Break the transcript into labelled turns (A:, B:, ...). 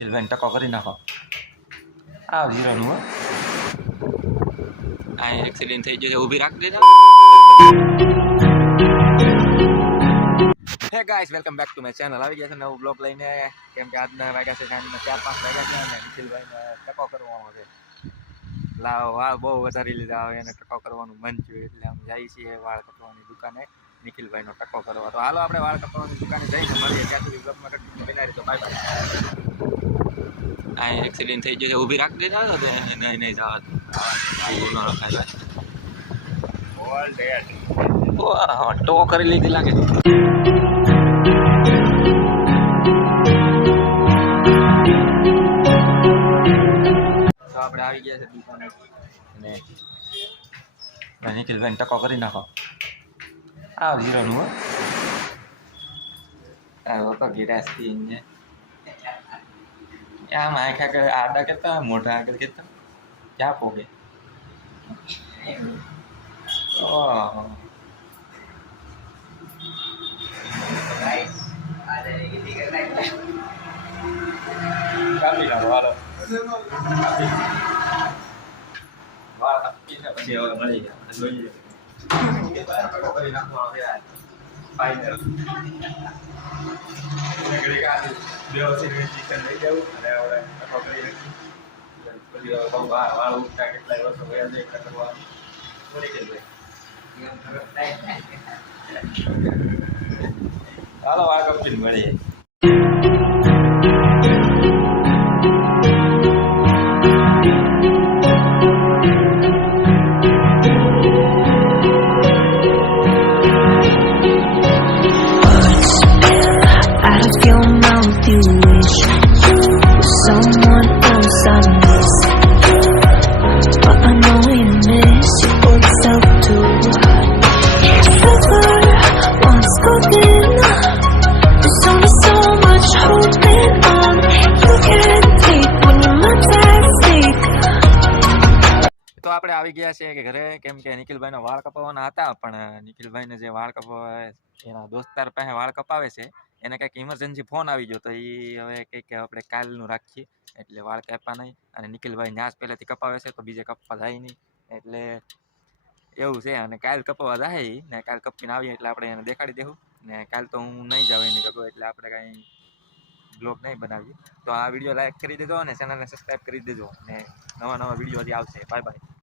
A: કિલભાઈ ટકો કરી નાખો આવ જીરોનું આ એક્સિડન્ટ થઈ ગયો છે ઊભી રાખ દેજો hey guys welcome back to my channel આવી ગયા છે નવો બ્લોગ લઈને કેમ કે આજના વાગ્યા છે સાંજના ચાર પાંચ વાગ્યા છે અને નિખિલભાઈને ટકો કરવાનો છે લાવ વાળ બહુ વધારી લીધા હવે એને ટકો કરવાનું મન થયું એટલે આમ જઈએ છીએ વાળ કટવાની દુકાને નિખિલભાઈનો ટકો કરવા તો હાલો આપણે વાળ કપાવવાની દુકાને જઈને મળીએ. ત્યાં સુધી બ્લોગમાં કન્ટિન્યુ બનાવી તો બાય બાય આ એક્સિડન્ટ થઈ ગયો છે. ઊભી રાખ દેજો તો. નહીં નહીં જવા ન રખાય વાહ ટો કરી લીધી લાગે તો આપણે આવી ગયા છે. દુકાને અને આ નિખિલભાઈને ટકો કરી નાખો. આવ જીરોનું હો. આવો તો ગિરાસથી ને આમ આંખ આગળ, આડા કરતા મોઢા આગળ કેતા ક્યાં પોગે? ઓહ. કાપી નાખો, હાલો. કાપી વાળ કાપીને પછી હવે મળી ગયા જોઈએ કરી નાખવાનો છે ફાઇનલ ઘડી કાઢી વ્યવસ્થિત ચિકન લઈ જવું અને હવે ટકો કરી નાખી પછી હવે બહુ તો આપણે આવી ગયા છે કે ઘરે, કેમ કે નિખિલભાઈનો વાળ કપાવવાના હતા, પણ નિખિલભાઈને જે વાળ કપાવે એના દોસ્તાર પાસે વાળ કપાવે છે, એને કંઈક ઇમરજન્સી ફોન આવી ગયો, તો એ હવે કંઈક આપણે કાલનું રાખીએ, એટલે વાળ કાપવા નહીં, અને નિખિલભાઈ ન્યાસ પહેલેથી કપાવે છે, તો બીજે કપવા જાય નહીં, એટલે એવું છે, અને કાલ કપાવવા જાય ને કાલ કપીને આવીએ, એટલે આપણે એને દેખાડી દેવું ને કાલ તો હું નહીં જાઉં એની કપો એટલે આપણે કાંઈ બ્લોગ નહીં બનાવીએ. તો આ વીડિયો લાઈક કરી દેજો અને ચેનલને સબસ્ક્રાઈબ કરી દેજો. અને નવા નવા વીડિયો આવશે. Bye bye